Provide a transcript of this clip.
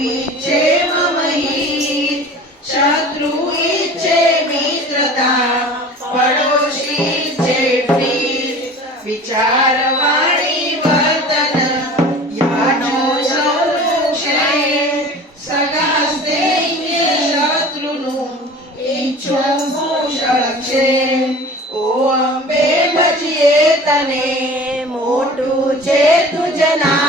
ઈચ્છે મમ હિત, શત્રુ ઈચ્છે મિત્રતા, પડોશી ઈચ્છે પ્રીત. વિચારવાણી વર્તન યાનો સૌનું ક્ષય, સગા સ્નેહી શત્રુનું ઈચ્છું ભૂષણ છે. ઓ અંબે ભજીએ તને, મોટું છે તુજ નામ.